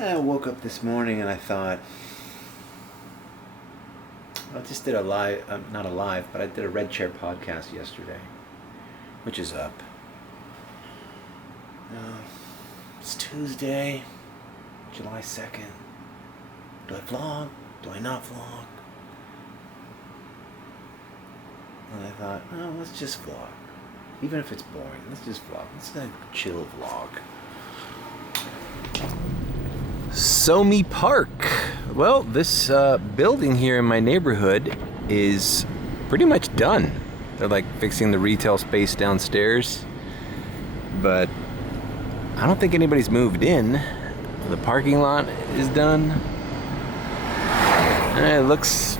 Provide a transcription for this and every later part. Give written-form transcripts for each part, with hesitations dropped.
I woke up this morning and I thought, I just did a live, not a live, but I did a Red Chair podcast yesterday, which is up. It's Tuesday, July 2nd. Do I vlog? Do I not vlog? And I thought, oh, let's just vlog. Even if it's boring, let's just vlog. Let's do a chill vlog. Somi Park. Well, this building here in my neighborhood is pretty much done. They're like fixing the retail space downstairs, but I don't think anybody's moved in. The parking lot is done. It looks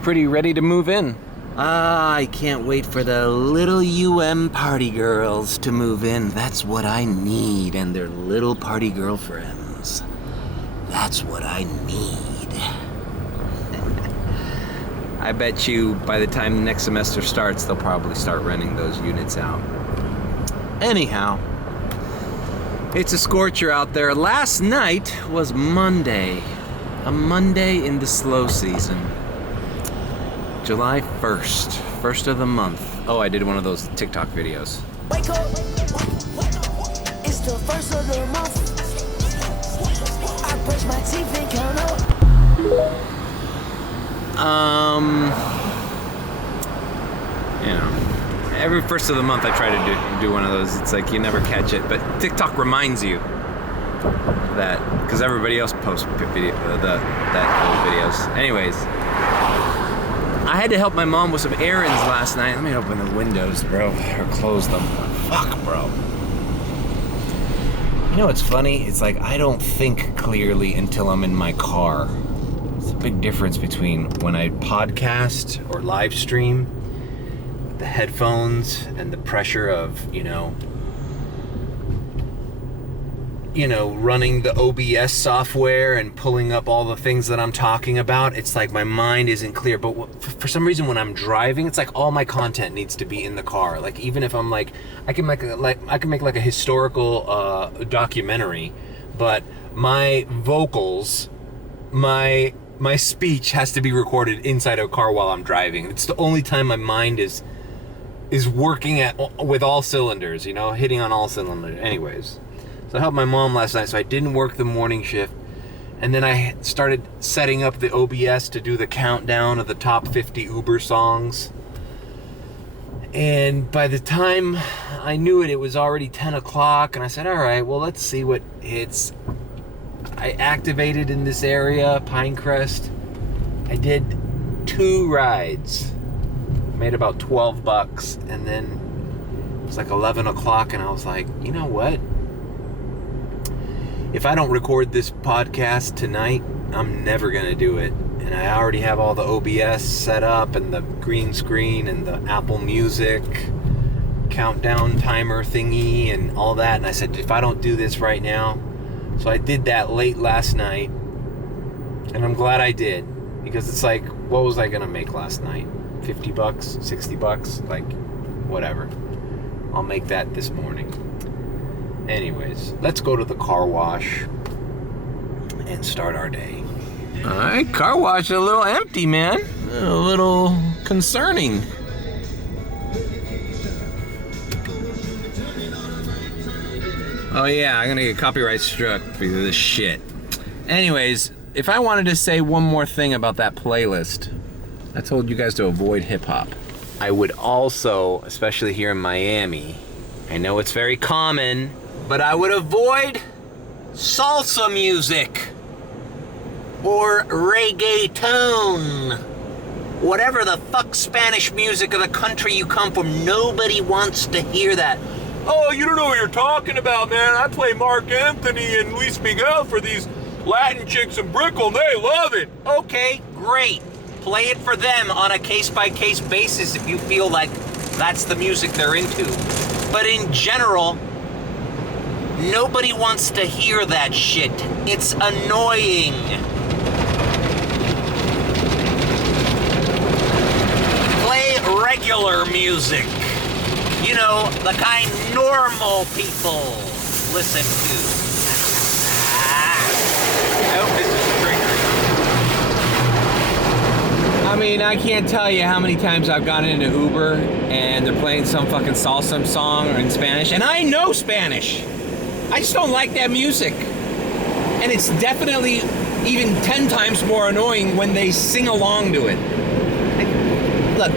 pretty ready to move in. I can't wait for the little party girls to move in. That's what I need, and their little party girlfriends. That's what I need. I bet you by the time the next semester starts, they'll probably start renting those units out. Anyhow, it's a scorcher out there. Last night was Monday. A Monday in the slow season. July 1st. First of the month. Oh, I did one of those TikTok videos. Wake up. It's the first of the month. I brush my teeth and count up. You know, every first of the month I try to do one of those. It's like you never catch it, but TikTok reminds you that because everybody else posts video, that old videos. Anyways, I had to help my mom with some errands last night. Let me open the windows, bro, or close them. Fuck, bro. You know what's funny? It's like I don't think clearly until I'm in my car. It's a big difference between when I podcast or live stream, the headphones and the pressure of, you know, running the OBS software and pulling up all the things that I'm talking about. It's like my mind isn't clear. But for some reason, when I'm driving, it's like all my content needs to be in the car. Like even if I'm like, I can make like a historical documentary, but my vocals, my speech has to be recorded inside a car while I'm driving. It's the only time my mind is working with all cylinders. You know, hitting on all cylinders. Anyways. So I helped my mom last night, so I didn't work the morning shift. And then I started setting up the OBS to do the countdown of the top 50 Uber songs. And by the time I knew it, it was already 10 o'clock. And I said, all right, well, let's see what hits. I activated in this area, Pine Crest. I did 2 rides. Made about $12. And then it was like 11 o'clock, and I was like, you know what? If I don't record this podcast tonight, I'm never going to do it. And I already have all the OBS set up and the green screen and the Apple Music countdown timer thingy and all that. And I said, if I don't do this right now. So I did that late last night. And I'm glad I did. Because it's like, what was I going to make last night? $50, $60? Like, whatever. I'll make that this morning. Anyways, let's go to the car wash and start our day. All right, car wash a little empty, man. A little concerning. Oh yeah, I'm gonna get copyright struck because of this shit. Anyways, if I wanted to say one more thing about that playlist, I told you guys to avoid hip hop. I would also, especially here in Miami, I know it's very common, but I would avoid salsa music or reggaeton. Whatever the fuck Spanish music of the country you come from, nobody wants to hear that. Oh, you don't know what you're talking about, man. I play Mark Anthony and Luis Miguel for these Latin chicks in Brickell, and they love it. Okay, great. Play it for them on a case-by-case basis if you feel like that's the music they're into. But in general, nobody wants to hear that shit. It's annoying. Play regular music. You know, the kind normal people listen to. mean, I can't tell you how many times I've gotten into Uber and they're playing some fucking salsa song or in Spanish, and I know Spanish. I just don't like that music. And it's definitely even 10 times more annoying when they sing along to it. Look,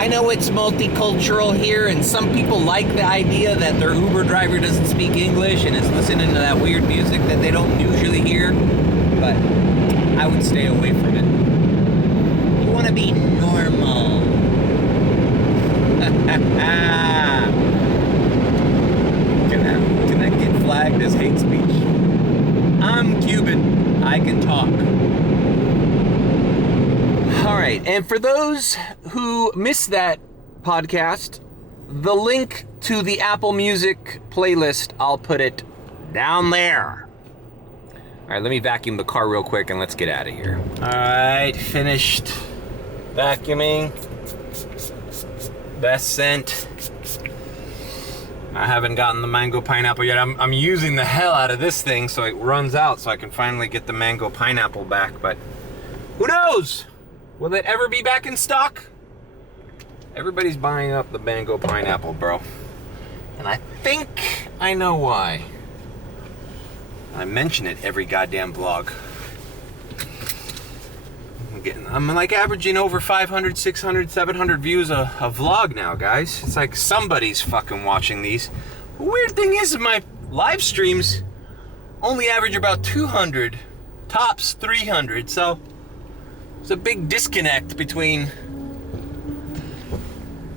I know it's multicultural here, and some people like the idea that their Uber driver doesn't speak English and is listening to that weird music that they don't usually hear, but I would stay away from it. You want to be normal. Can that get flagged as hate speech? I'm Cuban. I can talk. All right, and for those who missed that podcast, the link to the Apple Music playlist, I'll put it down there. All right, let me vacuum the car real quick and let's get out of here. All right, finished vacuuming. Best scent. I haven't gotten the mango pineapple yet. I'm using the hell out of this thing so it runs out so I can finally get the mango pineapple back, but who knows? Will it ever be back in stock? Everybody's buying up the mango pineapple, bro. And I think I know why. I mention it every goddamn vlog. I'm like averaging over 500, 600, 700 views a vlog now, guys. It's like somebody's fucking watching these. The weird thing is my live streams only average about 200, tops 300, so there's a big disconnect between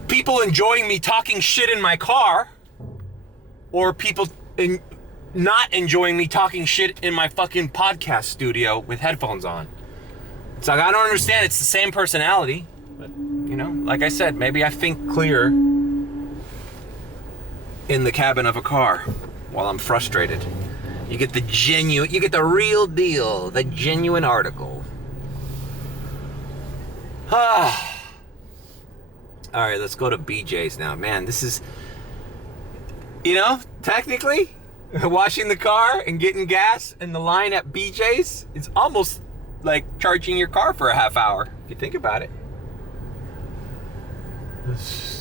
people enjoying me talking shit in my car or people not enjoying me talking shit in my fucking podcast studio with headphones on. It's like, I don't understand. It's the same personality, but you know, like I said, maybe I think clearer in the cabin of a car while I'm frustrated. You get the genuine, you get the real deal, the genuine article. All right, let's go to BJ's now. Man, this is, you know, technically, washing the car and getting gas in the line at BJ's, it's almost like charging your car for a half hour, if you think about it.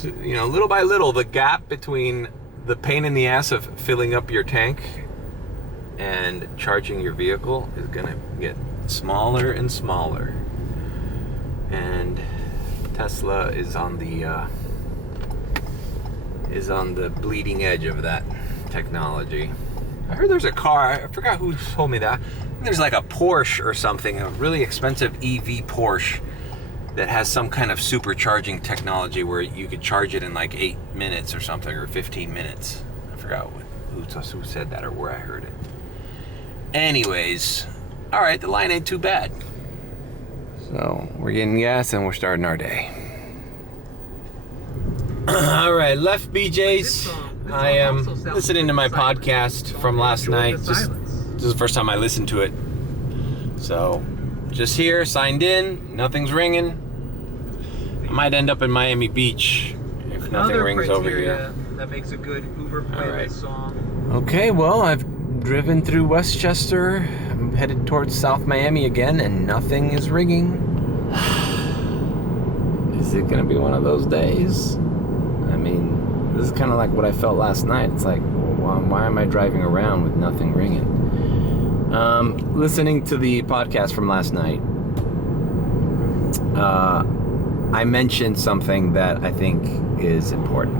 You know, little by little, the gap between the pain in the ass of filling up your tank and charging your vehicle is gonna get smaller and smaller. And Tesla is on the bleeding edge of that technology. I heard there's a car, I forgot who told me that. There's like a Porsche or something, a really expensive EV Porsche that has some kind of supercharging technology where you could charge it in like 8 minutes or something, or 15 minutes. I forgot who said that or where I heard it. Anyways, all right, the line ain't too bad. So we're getting gas and we're starting our day. All right, left BJ's. I am listening to my podcast from last night. This is the first time I listened to it. So, just here, signed in, nothing's ringing. I might end up in Miami Beach if nothing rings over here. That makes a good Uber playlist song. Okay, well, I've driven through Westchester. I'm headed towards South Miami again, and nothing is ringing. Is it gonna be one of those days? I mean, this is kind of like what I felt last night. It's like, why am I driving around with nothing ringing? Listening to the podcast from last night, I mentioned something that I think is important.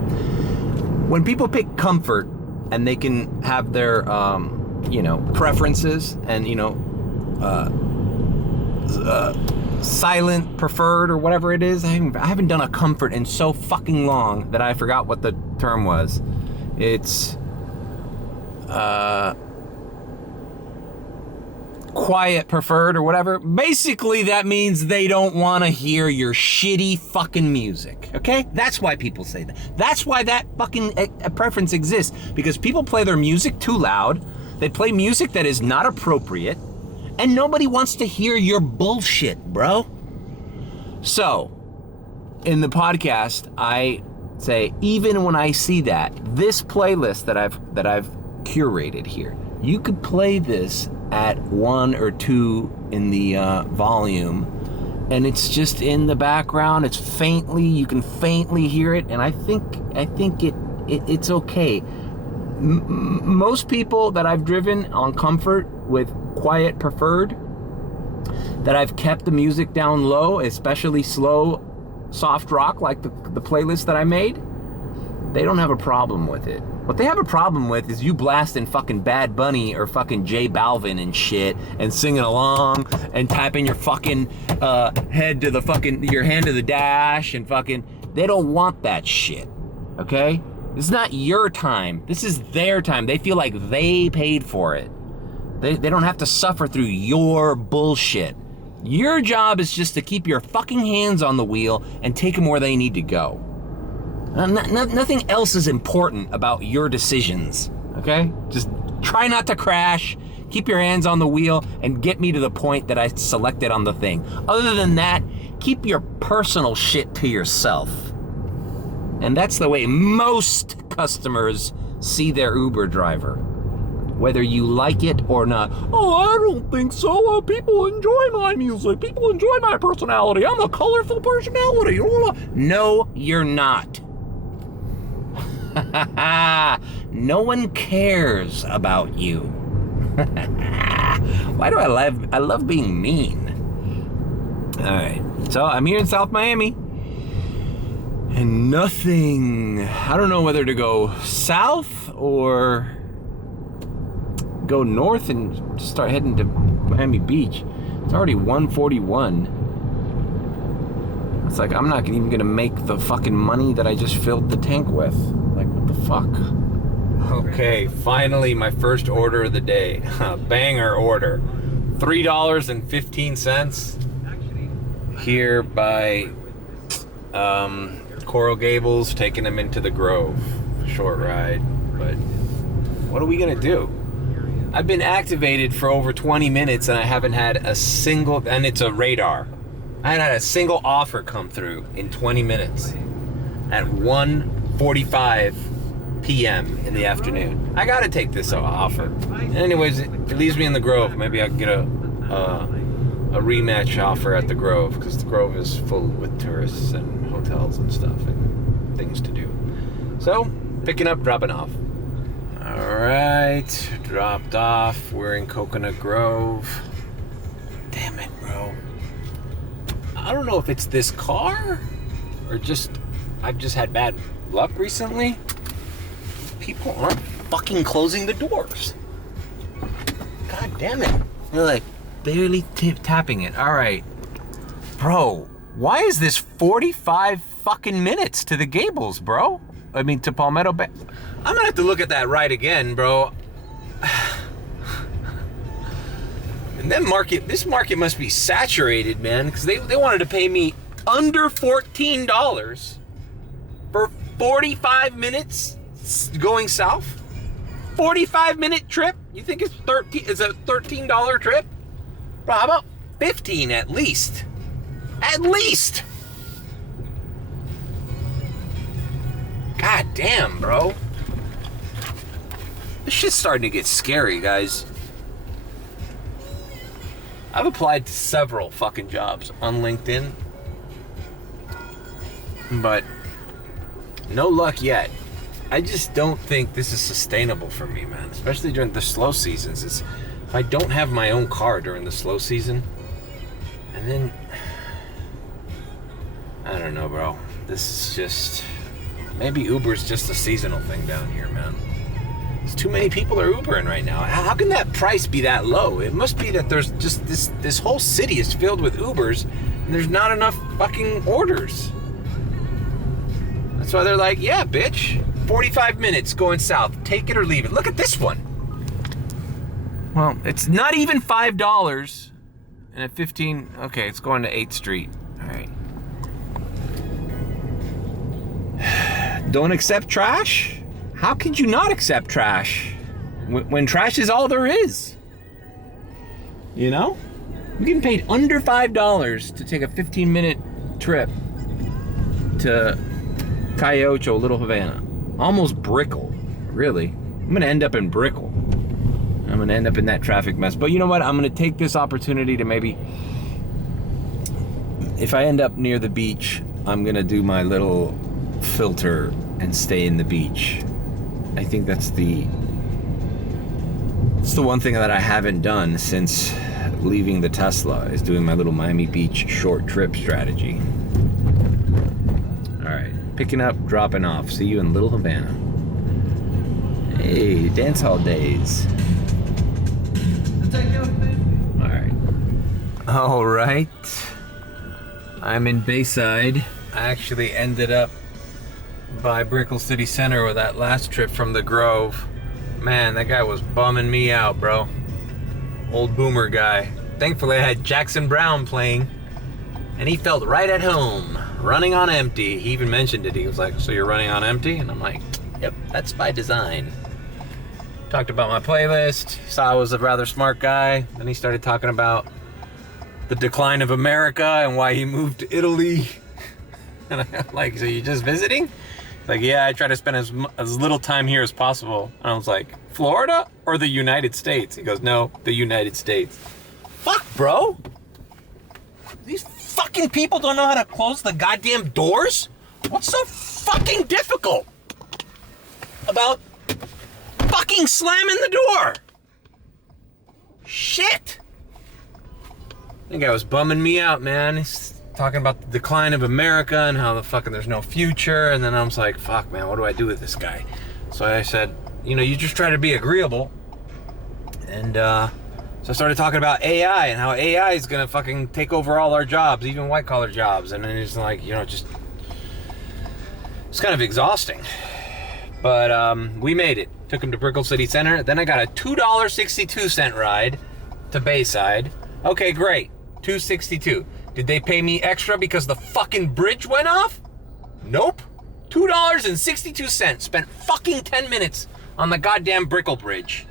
When people pick comfort and they can have their, preferences and, silent, preferred, or whatever it is. I haven't done a comfort in so fucking long that I forgot what the term was. It's quiet, preferred, or whatever. Basically, that means they don't want to hear your shitty fucking music. Okay? That's why people say that. That's why that fucking preference exists. Because people play their music too loud. They play music that is not appropriate. And nobody wants to hear your bullshit, bro. So, in the podcast, I say, even when I see that, this playlist that I've curated here, you could play this at 1 or 2 in the volume and it's just in the background. It's faintly, you can faintly hear it, and I think it's okay. Most people that I've driven on comfort with quiet preferred, that I've kept the music down low, especially slow, soft rock like the playlist that I made, they don't have a problem with it. What they have a problem with is you blasting fucking Bad Bunny or fucking J Balvin and shit and singing along and tapping your fucking head to the fucking, your hand to the dash and fucking, they don't want that shit, okay? This is not your time. This is their time. They feel like they paid for it. They don't have to suffer through your bullshit. Your job is just to keep your fucking hands on the wheel and take them where they need to go. Nothing else is important about your decisions, okay? Just try not to crash, keep your hands on the wheel, and get me to the point that I selected on the thing. Other than that, keep your personal shit to yourself. And that's the way most customers see their Uber driver, whether you like it or not. Oh, I don't think so. People enjoy my music. People enjoy my personality. I'm a colorful personality. No, you're not. No one cares about you. Why do I love being mean? All right, so I'm here in South Miami, and nothing, I don't know whether to go south or go north and start heading to Miami Beach. It's already 1:41. It's like I'm not even gonna make the fucking money that I just filled the tank with. Like, what the fuck? Okay, finally my first order of the day. Banger order. $3.15 here by Coral Gables, taking them into the Grove. Short ride, but what are we gonna do? I've been activated for over 20 minutes and I haven't had a single, and it's a radar. I haven't had a single offer come through in 20 minutes at 1:45 p.m. in the afternoon. I gotta take this offer. Anyways, it leaves me in the Grove. Maybe I can get a rematch offer at the Grove, because the Grove is full with tourists and hotels and stuff and things to do. So, picking up, dropping off. Alright, dropped off. We're in Coconut Grove. Damn it, bro. I don't know if it's this car or just I've just had bad luck recently. People aren't fucking closing the doors. God damn it. They're like barely tapping it. Alright. Bro, why is this 45 fucking minutes to the Gables, bro? I mean, to Palmetto Bay. I'm gonna have to look at that ride again, bro. And then this market must be saturated, man, because they wanted to pay me under $14 for 45 minutes going south. 45-minute trip? You think it's a $13 trip? Bro, how about 15 at least? At least! God damn, bro. This shit's starting to get scary, guys. I've applied to several fucking jobs on LinkedIn, but no luck yet. I just don't think this is sustainable for me, man, especially during the slow seasons. If I don't have my own car during the slow season, and then, I don't know, bro. This is just, maybe Uber's just a seasonal thing down here, man. There's too many people are Ubering right now. How can that price be that low? It must be that there's just this whole city is filled with Ubers and there's not enough fucking orders. That's why they're like, yeah, bitch, 45 minutes going south. Take it or leave it. Look at this one. Well, it's not even $5. And at 15, okay, it's going to 8th Street. All right. Don't accept trash? How could you not accept trash when trash is all there is? You know? You're getting paid under $5 to take a 15-minute trip to Calle Little Havana. Almost Brickell, really. I'm gonna end up in Brickell. I'm gonna end up in that traffic mess. But you know what? I'm gonna take this opportunity to maybe if I end up near the beach, I'm gonna do my little filter and stay in the beach. I think it's the one thing that I haven't done since leaving the Tesla, is doing my little Miami Beach short trip strategy. All right, picking up, dropping off. See you in Little Havana. Hey, dance hall days. All right. I'm in Bayside. I actually ended up by Brickell City Center with that last trip from the Grove. Man, that guy was bumming me out, bro. Old boomer guy. Thankfully, I had Jackson Browne playing, and he felt right at home, running on empty. He even mentioned it. He was like, "So you're running on empty?" And I'm like, "Yep, that's by design." Talked about my playlist. Saw I was a rather smart guy. Then he started talking about the decline of America and why he moved to Italy. And I'm like, "So you're just visiting?" Like, "Yeah, I try to spend as little time here as possible." And I was like, "Florida or the United States?" He goes, "No, the United States." Fuck, bro. These fucking people don't know how to close the goddamn doors? What's so fucking difficult about fucking slamming the door? Shit. That guy was bumming me out, man. He's talking about the decline of America and how the fucking there's no future. And then I was like, fuck, man, what do I do with this guy? So I said, you just try to be agreeable. And so I started talking about AI and how AI is gonna fucking take over all our jobs, even white collar jobs. And then it's like, it's kind of exhausting. But we made it. Took him to Brickell City Center. Then I got a $2.62 ride to Bayside. Okay, great. $2.62. Did they pay me extra because the fucking bridge went off? Nope. $2.62. Spent fucking 10 minutes on the goddamn Brickell Bridge.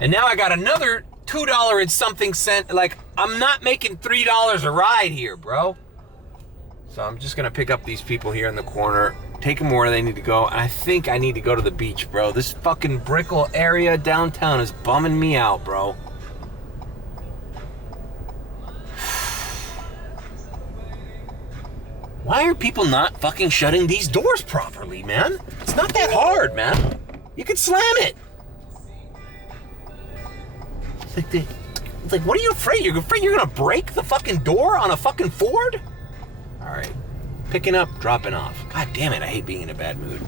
And now I got another $2 and something cent. Like, I'm not making $3 a ride here, bro. So I'm just gonna pick up these people here in the corner, take them where they need to go. I think I need to go to the beach, bro. This fucking Brickell area downtown is bumming me out, bro. Why are people not fucking shutting these doors properly, man? It's not that hard, man. You can slam it. It's like, what are you afraid? You're afraid you're gonna break the fucking door on a fucking Ford? All right, picking up, dropping off. God damn it, I hate being in a bad mood.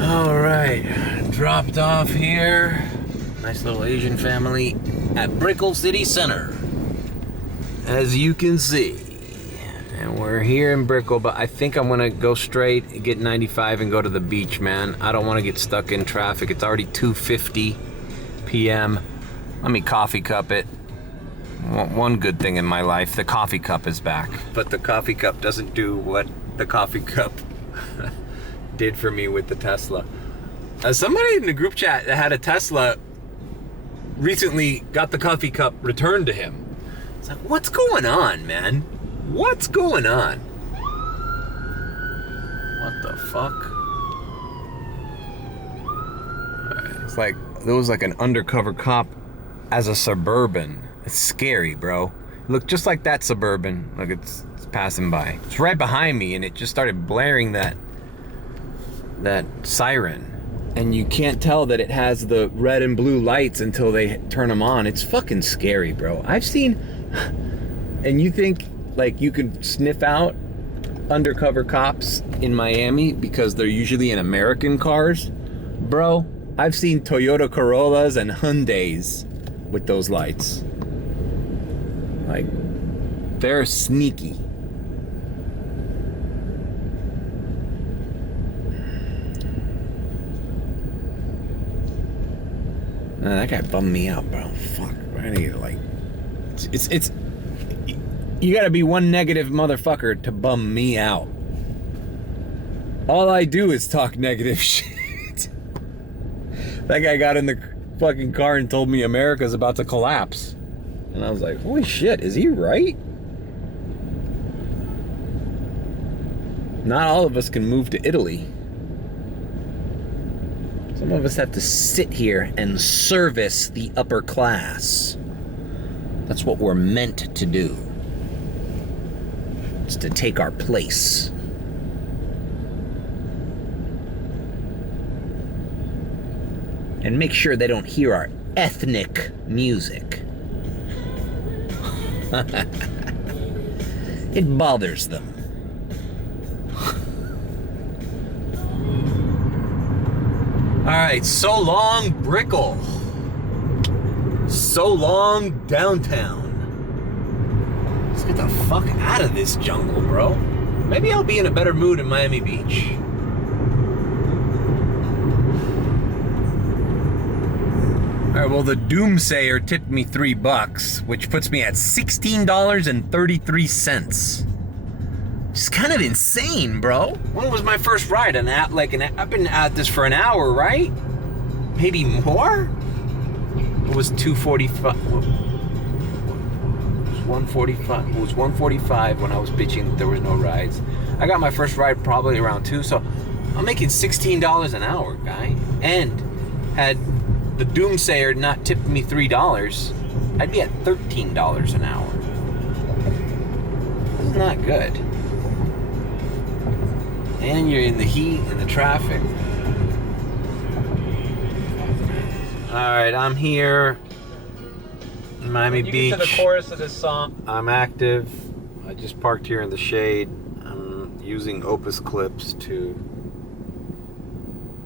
All right, dropped off here. Nice little Asian family at Brickell City Center, as you can see. And we're here in Brickell, but I think I'm gonna go straight, get 95 and go to the beach, man. I don't wanna get stuck in traffic. It's already 2:50 p.m. Let me coffee cup it. One good thing in my life, the coffee cup is back. But the coffee cup doesn't do what the coffee cup did for me with the Tesla. Somebody in the group chat that had a Tesla recently got the coffee cup returned to him. It's like, what's going on, man? What's going on? What the fuck? It's like, there was like an undercover cop as a Suburban. It's scary, bro. Look, just like that Suburban. Look, it's passing by. It's right behind me, and it just started blaring that siren. And you can't tell that it has the red and blue lights until they turn them on. It's fucking scary, bro. I've seen, and you think like you can sniff out undercover cops in Miami because they're usually in American cars? Bro, I've seen Toyota Corollas and Hyundais with those lights. Like, they're sneaky. That guy bummed me out, bro. Fuck. I need to, like, it's you gotta be one negative motherfucker to bum me out. All I do is talk negative shit. That guy got in the fucking car and told me America's about to collapse. And I was like, holy shit, is he right? Not all of us can move to Italy. Some of us have to sit here and service the upper class. That's what we're meant to do. It's to take our place. And make sure they don't hear our ethnic music. It bothers them. Alright, so long, Brickell. So long, downtown. Let's get the fuck out of this jungle, bro. Maybe I'll be in a better mood in Miami Beach. Alright, well, the doomsayer tipped me $3, which puts me at $16.33. It's kind of insane, bro. When was my first ride? I've been at this for an hour, right? Maybe more? It was 2:45. It was 1:45. It was 1:45 when I was bitching that there was no rides. I got my first ride probably around 2, so I'm making $16 an hour, guy. And had the doomsayer not tipped me $3, I'd be at $13 an hour. This is not good. And you're in the heat and the traffic. Alright, I'm here in Miami Beach. You get to the chorus of this song. I'm active. I just parked here in the shade. I'm using Opus clips to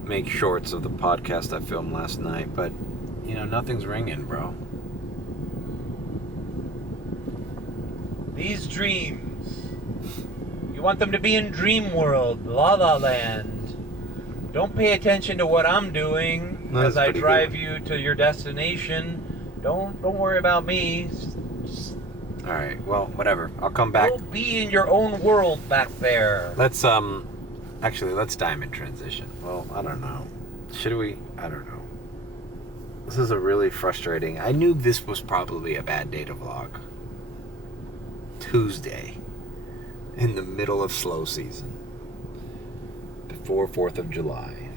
make shorts of the podcast I filmed last night, but you know, nothing's ringing, bro. These dreams. You want them to be in dream world, la la land. Don't pay attention to what I'm doing as I drive you to your destination. Don't worry about me. All right, well, whatever. I'll come back. You'll be in your own world back there. Let's diamond transition. Well, I don't know. Should we? I don't know. This is a really frustrating. I knew this was probably a bad day to vlog. Tuesday. In the middle of slow season. Before 4th of July.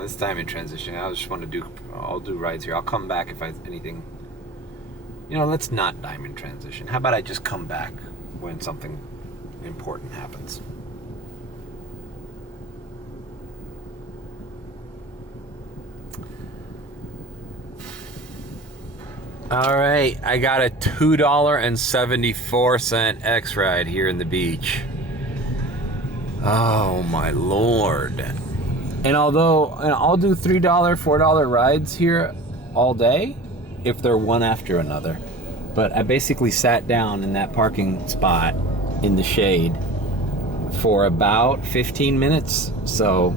This time in transition, I'll do rides here. I'll come back if anything. You know, let's not diamond transition. How about I just come back when something important happens? All right, I got a $2.74 X ride here in the beach. Oh my Lord. And I'll do $3, $4 rides here all day if they're one after another. But I basically sat down in that parking spot in the shade for about 15 minutes. So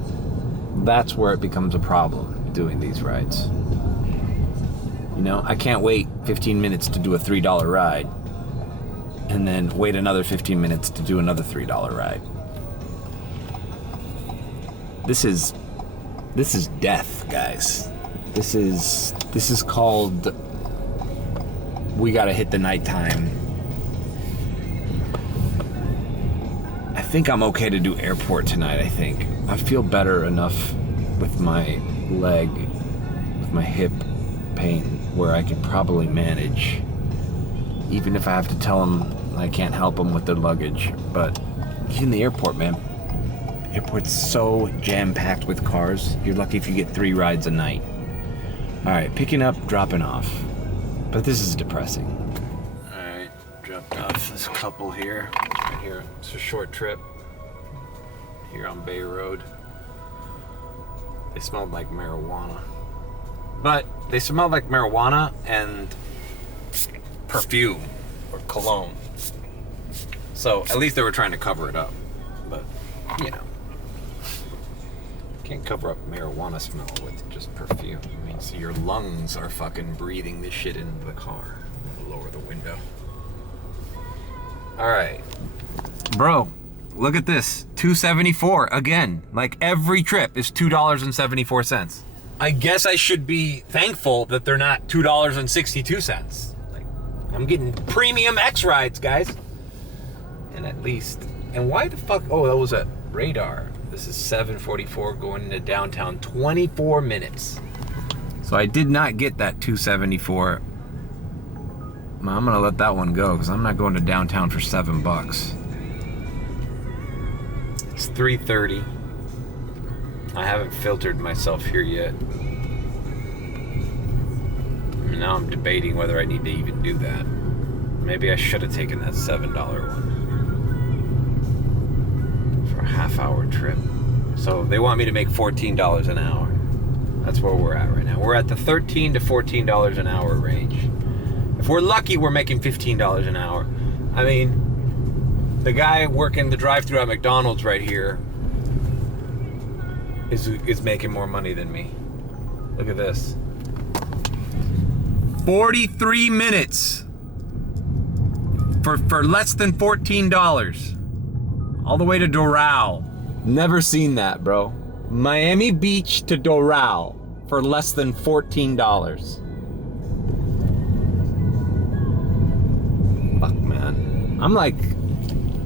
that's where it becomes a problem doing these rides. You know, I can't wait 15 minutes to do a $3 ride and then wait another 15 minutes to do another $3 ride. This is death, guys. This is called we gotta hit the nighttime. I think I'm okay to do airport tonight, I think. I feel better enough with my leg, with my hip pain, where I could probably manage, even if I have to tell them I can't help them with their luggage. But even the airport, man. Airport's so jam-packed with cars. You're lucky if you get 3 rides a night. All right, picking up, dropping off. But this is depressing. All right, dropped off this couple here. Right here, it's a short trip. Here on Bay Road. They smelled like marijuana. But they smelled like marijuana and perfume or cologne. So at least they were trying to cover it up. But, you know. Can't cover up marijuana smell with just perfume. I mean, so your lungs are fucking breathing this shit into the car. Lower the window. Alright. Bro, look at this. $2.74 again. Like every trip is $2.74. I guess I should be thankful that they're not $2.62. Like, I'm getting premium X rides, guys. And at least. And why the fuck? Oh, that was a radar. This is 7:44 going into downtown. 24 minutes. So I did not get that $2.74 I'm gonna let that one go because I'm not going to downtown for $7. It's 3:30. I haven't filtered myself here yet. And now I'm debating whether I need to even do that. Maybe I should have taken that $7 one for a half-hour trip. So they want me to make $14 an hour. That's where we're at right now. We're at the $13 to $14 an hour range. If we're lucky, we're making $15 an hour. I mean, the guy working the drive-thru at McDonald's right here is making more money than me. Look at this. 43 minutes for less than $14. All the way to Doral. Never seen that, bro. Miami Beach to Doral for less than $14. Fuck, man. I'm like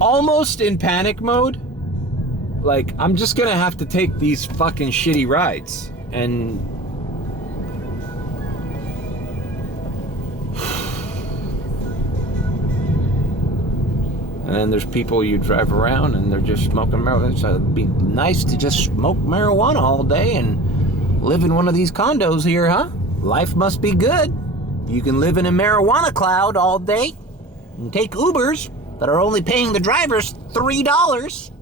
almost in panic mode. Like, I'm just gonna have to take these fucking shitty rides. And then there's people you drive around and they're just smoking marijuana. So it'd be nice to just smoke marijuana all day and live in one of these condos here, huh? Life must be good. You can live in a marijuana cloud all day and take Ubers that are only paying the drivers $3.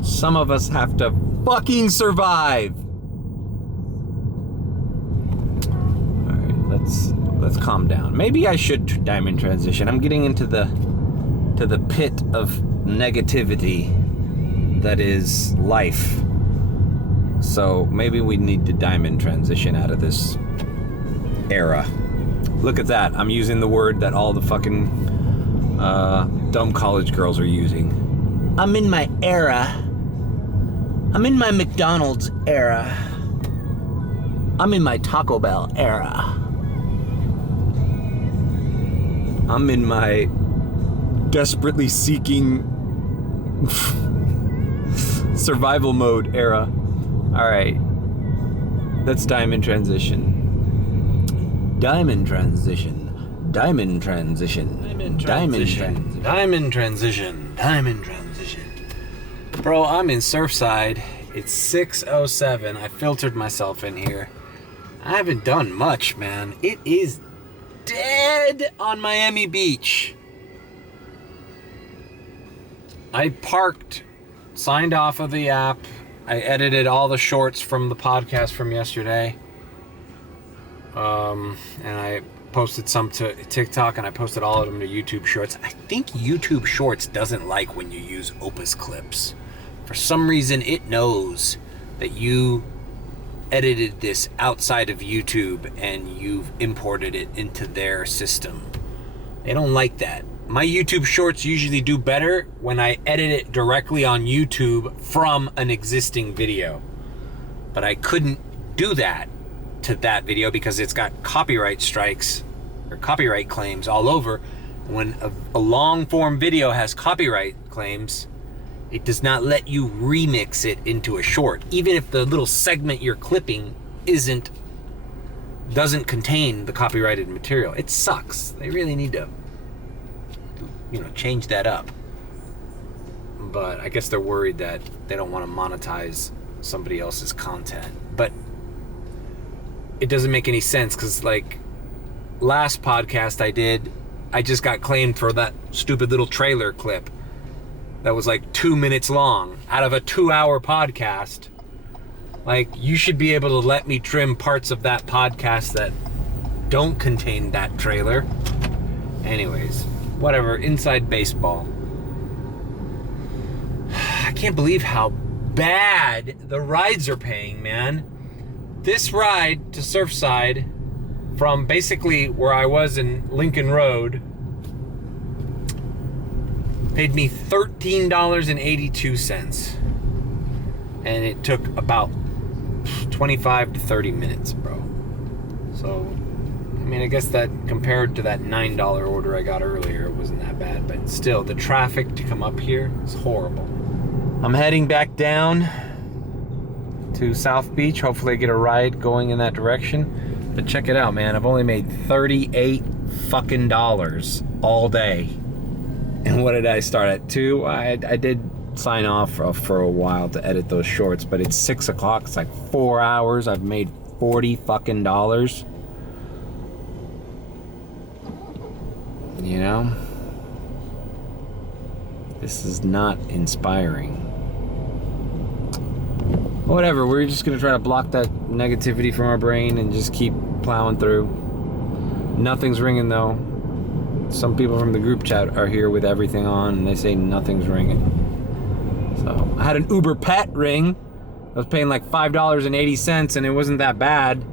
Some of us have to fucking survive. All right, let's calm down. Maybe I should diamond transition. I'm getting into the pit of negativity that is life. So maybe we need to diamond transition out of this era. Look at that. I'm using the word that all the fucking dumb college girls are using. I'm in my era. I'm in my McDonald's era. I'm in my Taco Bell era. I'm in my desperately seeking survival mode era. All right. Let's diamond transition. Diamond transition. Diamond transition. Diamond transition. Diamond transition. Diamond transition. Bro, I'm in Surfside. It's 6:07. I filtered myself in here. I haven't done much, man. It is dead on Miami Beach. I parked, signed off of the app. I edited all the shorts from the podcast from yesterday. And I posted some to TikTok and I posted all of them to YouTube Shorts. I think YouTube Shorts doesn't like when you use Opus clips. For some reason, it knows that you edited this outside of YouTube and you've imported it into their system. They don't like that. My YouTube Shorts usually do better when I edit it directly on YouTube from an existing video. But I couldn't do that to that video because it's got copyright strikes or copyright claims all over. When a long form video has copyright claims, it does not let you remix it into a short, even if the little segment you're clipping doesn't contain the copyrighted material. It sucks. They really need to, change that up. But I guess they're worried that they don't want to monetize somebody else's content. But it doesn't make any sense because, like, last podcast I did, I just got claimed for that stupid little trailer clip that was like 2 minutes long out of a 2-hour podcast. Like, you should be able to let me trim parts of that podcast that don't contain that trailer. Anyways, whatever, inside baseball. I can't believe how bad the rides are paying, man. This ride to Surfside from basically where I was in Lincoln Road paid me $13.82. And it took about 25 to 30 minutes, bro. So, I mean, I guess that compared to that $9 order I got earlier, it wasn't that bad. But still, the traffic to come up here is horrible. I'm heading back down to South Beach. Hopefully I get a ride going in that direction. But check it out, man. I've only made $38 fucking all day. And what did I start at? 2? I did sign off for a while to edit those shorts, but it's 6 o'clock. It's like 4 hours. I've made $40 fucking. You know? This is not inspiring. Whatever, we're just gonna try to block that negativity from our brain and just keep plowing through. Nothing's ringing though. Some people from the group chat are here with everything on and they say nothing's ringing. So I had an Uber Pet ring. I was paying like $5.80 and it wasn't that bad.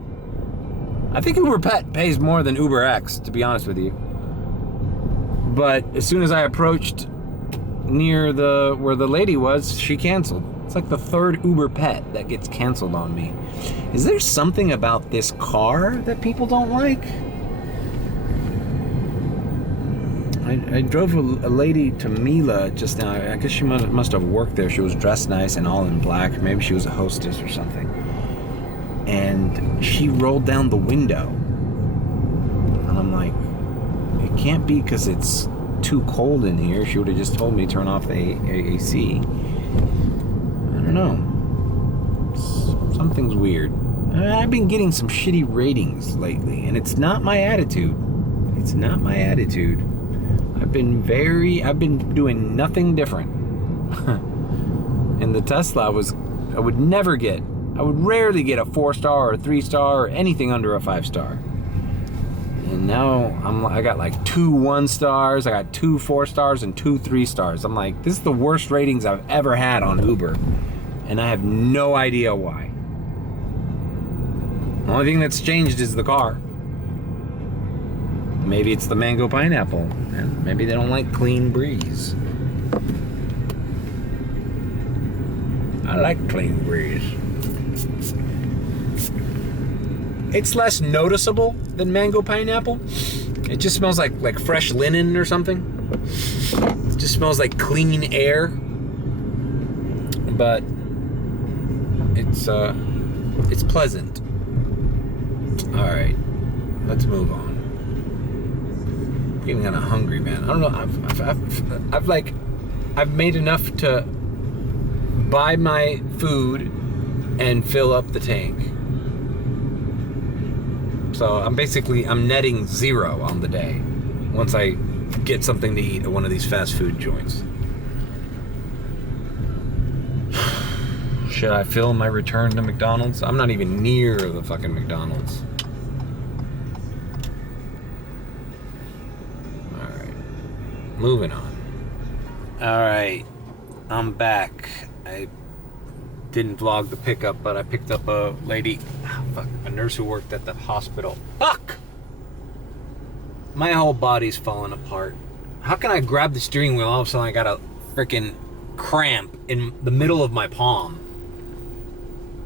I think Uber Pet pays more than Uber X, to be honest with you. But as soon as I approached near where the lady was, she canceled. It's like the 3rd Uber Pet that gets canceled on me. Is there something about this car that people don't like? I drove a lady to Mila just now. I guess she must have worked there. She was dressed nice and all in black. Maybe she was a hostess or something. And she rolled down the window. And I'm like, it can't be because it's too cold in here. She would have just told me to turn off the AC. I don't know. Something's weird. I've been getting some shitty ratings lately, and it's not my attitude. It's not my attitude. I've been doing nothing different. And the Tesla I would rarely get a 4-star or a 3-star or anything under a 5-star. And now I got like 2 1-stars, I got 2 4-stars, and 2 3-stars. I'm like, this is the worst ratings I've ever had on Uber. And I have no idea why. The only thing that's changed is the car. Maybe it's the mango pineapple. Maybe they don't like clean breeze. I like clean breeze. It's less noticeable than mango pineapple. It just smells like fresh linen or something. It just smells like clean air. But it's pleasant. All right, let's move on. I'm getting kind of hungry, man. I don't know. I've made enough to buy my food and fill up the tank. So I'm netting 0 on the day once I get something to eat at one of these fast food joints. Should I film my return to McDonald's? I'm not even near the fucking McDonald's. Alright. Moving on. Alright. I'm back. I didn't vlog the pickup, but I picked up a lady, a nurse who worked at the hospital. Fuck! My whole body's falling apart. How can I grab the steering wheel all of a sudden I got a freaking cramp in the middle of my palm?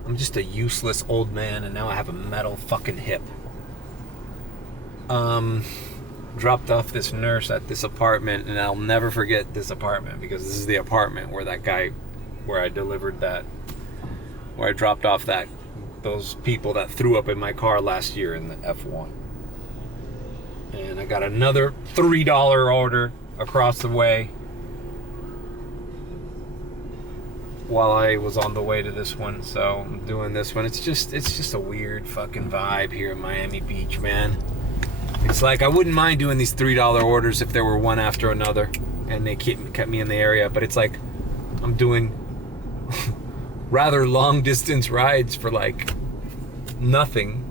I'm just a useless old man and now I have a metal fucking hip. Dropped off this nurse at this apartment and I'll never forget this apartment because this is the apartment where where I dropped off those people that threw up in my car last year in the F1. And I got another $3 order across the way while I was on the way to this one, so I'm doing this one. It's just a weird fucking vibe here in Miami Beach, man. It's like I wouldn't mind doing these $3 orders if there were one after another and they kept me in the area, but it's like I'm doing rather long distance rides for like nothing,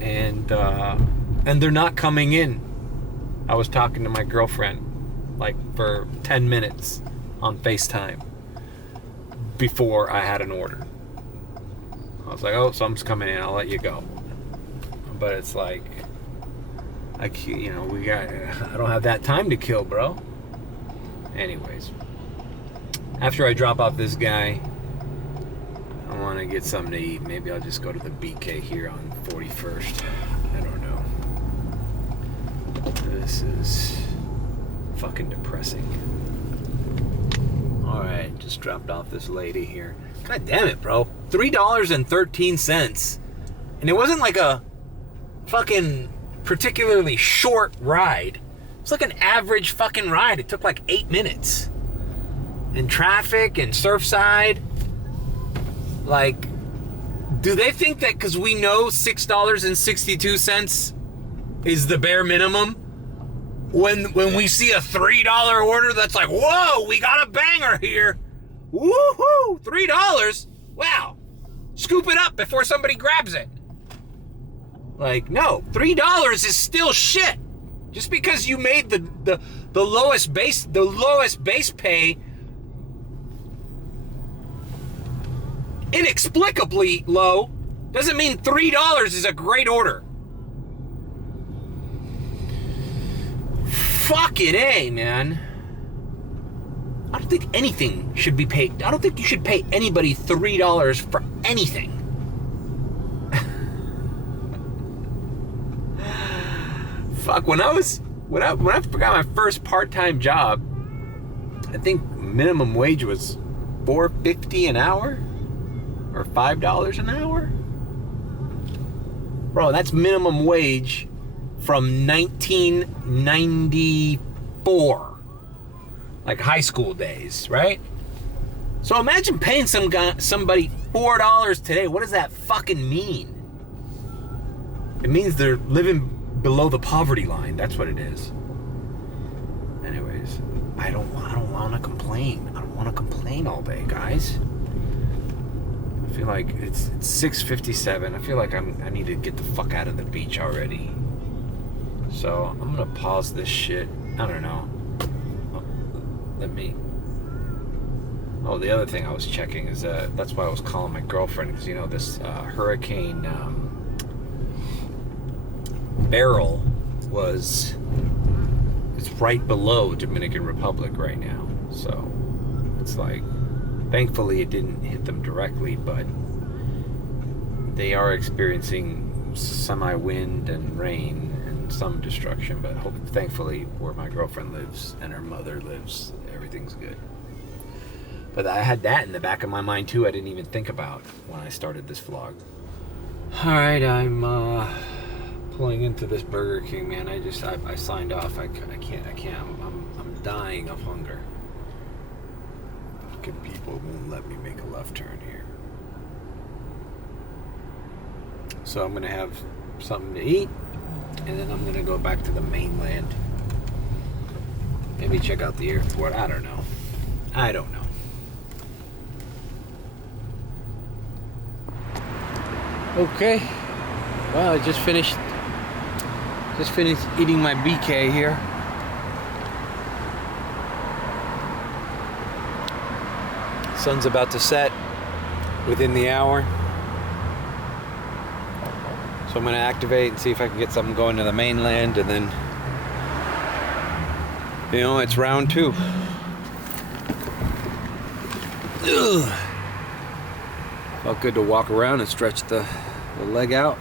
and they're not coming in. I was talking to my girlfriend like for 10 minutes on FaceTime before I had an order. I was like, oh, something's coming in, I'll let you go. But it's like, I don't have that time to kill, bro. Anyways, after I drop off this guy, I want to get something to eat. Maybe I'll just go to the BK here on 41st. I don't know. This is fucking depressing. Alright, just dropped off this lady here. God damn it, bro. $3.13. And it wasn't like a fucking particularly short ride. It's like an average fucking ride. It took like 8 minutes. In traffic and Surfside. Like, do they think that because we know $6.62 is the bare minimum? When we see a $3 order, that's like, whoa, we got a banger here. Woohoo! $3? Wow. Scoop it up before somebody grabs it. Like, no, $3 is still shit. Just because you made the lowest base pay inexplicably low doesn't mean $3 is a great order. Fucking A, man. I don't think anything should be paid. I don't think you should pay anybody $3 for anything. Fuck, when I got my first part-time job, I think minimum wage was $4.50 an hour or $5 an hour. Bro, that's minimum wage from 1994, like high school days, right? So imagine paying somebody $4 today. What does that fucking mean? It means they're living below the poverty line. That's what it is. Anyways, I don't want to complain. I don't want to complain all day, guys. I feel like it's 6:57. I feel like I need to get the fuck out of the beach already. So I'm gonna pause this shit. I don't know. The other thing I was checking is that's why I was calling my girlfriend, because this hurricane Beryl it's right below Dominican Republic right now. So it's like, thankfully it didn't hit them directly, but they are experiencing semi-wind and rain and some destruction. But thankfully, where my girlfriend lives and her mother lives, everything's good. But I had that in the back of my mind too. I didn't even think about when I started this vlog. All right, I'm pulling into this Burger King, man. I signed off. I can't. I'm dying of hunger. Fucking people won't let me make a left turn here. So I'm gonna have something to eat, and then I'm gonna go back to the mainland. Maybe check out the airport. I don't know. Okay. Well, I just finished eating my BK here. Sun's about to set within the hour. So I'm gonna activate and see if I can get something going to the mainland, and then it's round 2. Ugh. Felt good to walk around and stretch the leg out.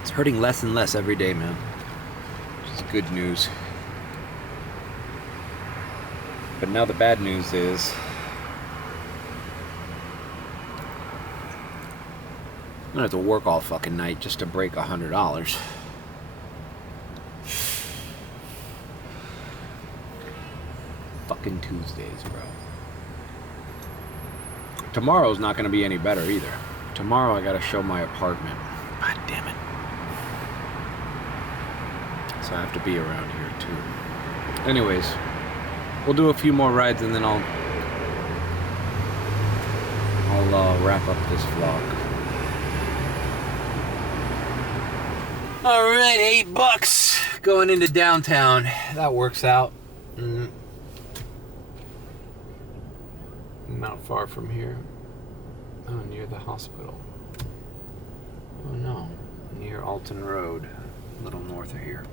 It's hurting less and less every day, man. Which is good news. But now the bad news is I'm gonna have to work all fucking night just to break $100. Fucking Tuesdays, bro. Tomorrow's not gonna be any better either. Tomorrow I gotta show my apartment. God damn it. So I have to be around here too. Anyways, we'll do a few more rides and then I'll wrap up this vlog. All right, $8 going into downtown. That works out. Not far from here. Oh, near the hospital. Oh no, near Alton Road, a little north of here.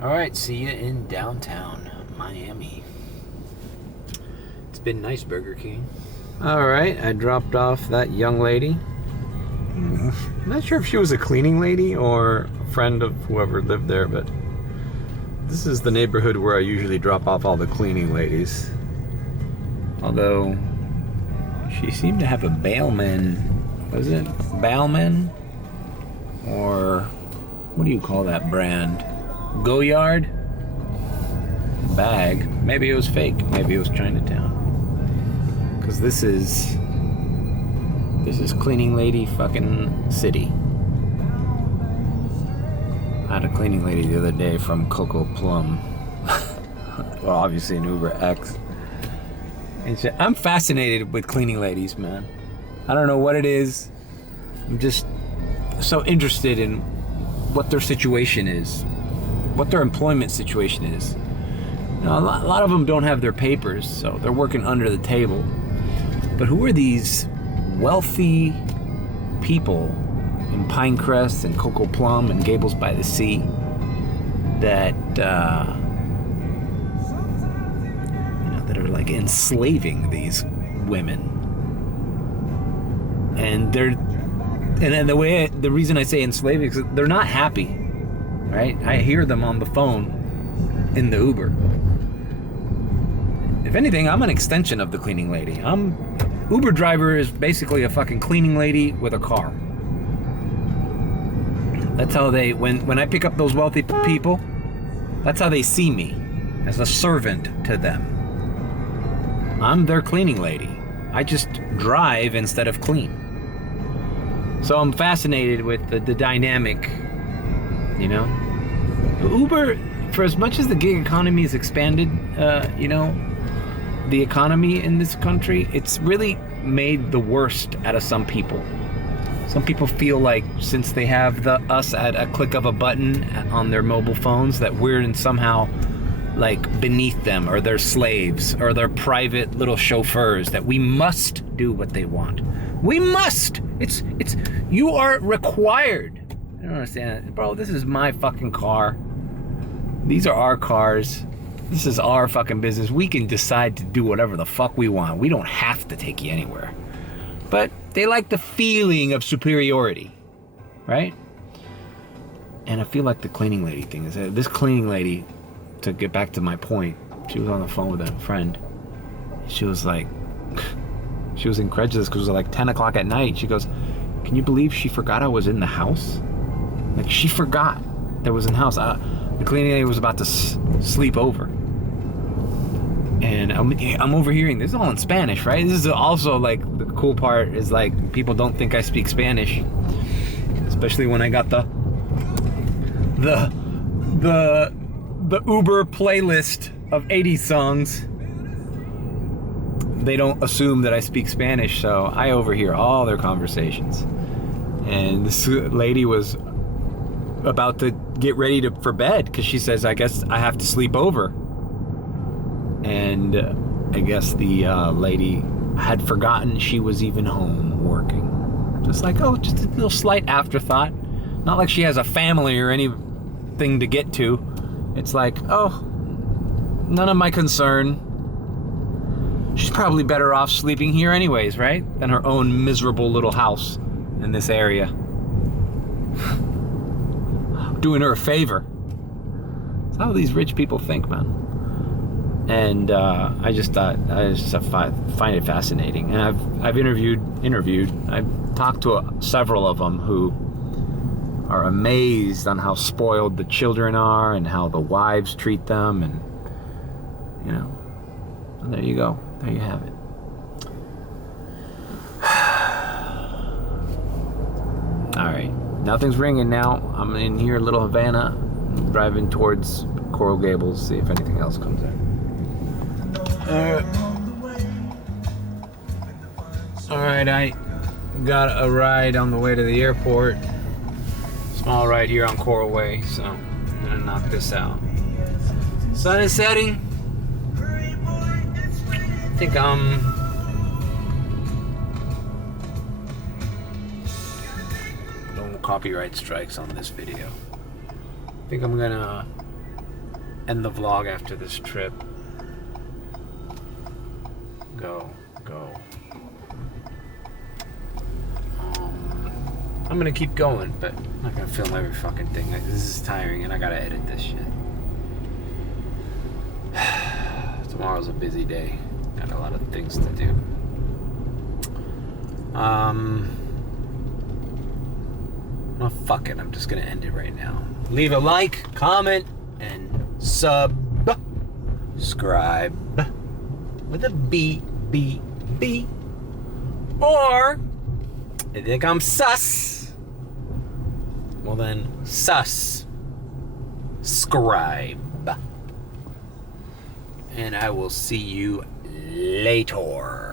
All right, see you in downtown Miami. It's been nice, Burger King. All right, I dropped off that young lady. I'm not sure if she was a cleaning lady or a friend of whoever lived there, but this is the neighborhood where I usually drop off all the cleaning ladies. Although she seemed to have a bailman what is it? Bowman? Or what do you call that brand? Goyard? Bag. Maybe it was fake. Maybe it was Chinatown. Because this is cleaning lady fucking city. I had a cleaning lady the other day from Coco Plum. Well, obviously an Uber X. And I'm fascinated with cleaning ladies, man. I don't know what it is. I'm just so interested in what their situation is, what their employment situation is. You know, a lot of them don't have their papers, so they're working under the table. But who are these wealthy people in Pine Crest and Coco Plum and Gables by the Sea that that are like enslaving these women? And the reason I say enslaving is they're not happy, right? I hear them on the phone in the Uber. If anything, I'm an extension of the cleaning lady. Uber driver is basically a fucking cleaning lady with a car. That's how they, when I pick up those wealthy people, that's how they see me, as a servant to them. I'm their cleaning lady. I just drive instead of clean. So I'm fascinated with the dynamic, you know. Uber, for as much as the gig economy has expanded, the economy in this country, it's really made the worst out of some people. Some people feel like since they have us at a click of a button on their mobile phones, that we're somehow like beneath them, or they're slaves, or they're private little chauffeurs, that we must do what they want. We must. It's you are required. I don't understand it. Bro, this is my fucking car. These are our cars. This is our fucking business. We can decide to do whatever the fuck we want. We don't have to take you anywhere. But they like the feeling of superiority, right? And I feel like the cleaning lady thing is this cleaning lady, to get back to my point, she was on the phone with a friend. She was like, she was incredulous because it was like 10 o'clock at night. She goes, can you believe she forgot I was in the house? Like, she forgot there was in the house. The cleaning lady was about to sleep over. And I'm overhearing, this is all in Spanish, right? This is also like, the cool part is like, people don't think I speak Spanish. Especially when I got the Uber playlist of 80s songs. They don't assume that I speak Spanish, so I overhear all their conversations. And this lady was about to get ready for bed because she says, I guess I have to sleep over. And I guess the lady had forgotten she was even home working. Just like, oh, just a little slight afterthought. Not like she has a family or anything to get to. It's like, oh, none of my concern. She's probably better off sleeping here anyways, right? Than her own miserable little house in this area. Doing her a favor. That's how these rich people think, man. And I just find it fascinating. And I've interviewed. I've talked to several of them who are amazed on how spoiled the children are and how the wives treat them, and you know. And there you go. There you have it. All right, nothing's ringing now. I'm in here, Little Havana. I'm driving towards Coral Gables. See if anything else comes in. All right, I got a ride on the way to the airport. Small ride here on Coral Way, so I'm gonna knock this out. Sun is setting. I think no copyright strikes on this video. I think I'm gonna end the vlog after this trip. Go. I'm gonna keep going, but I'm not gonna film every fucking thing. This is tiring, and I gotta edit this shit. Tomorrow's a busy day. Got a lot of things to do. fuck it. I'm just gonna end it right now. Leave a like, comment, and subscribe with a B. Or you think I'm sus? Well then, subscribe. And I will see you later.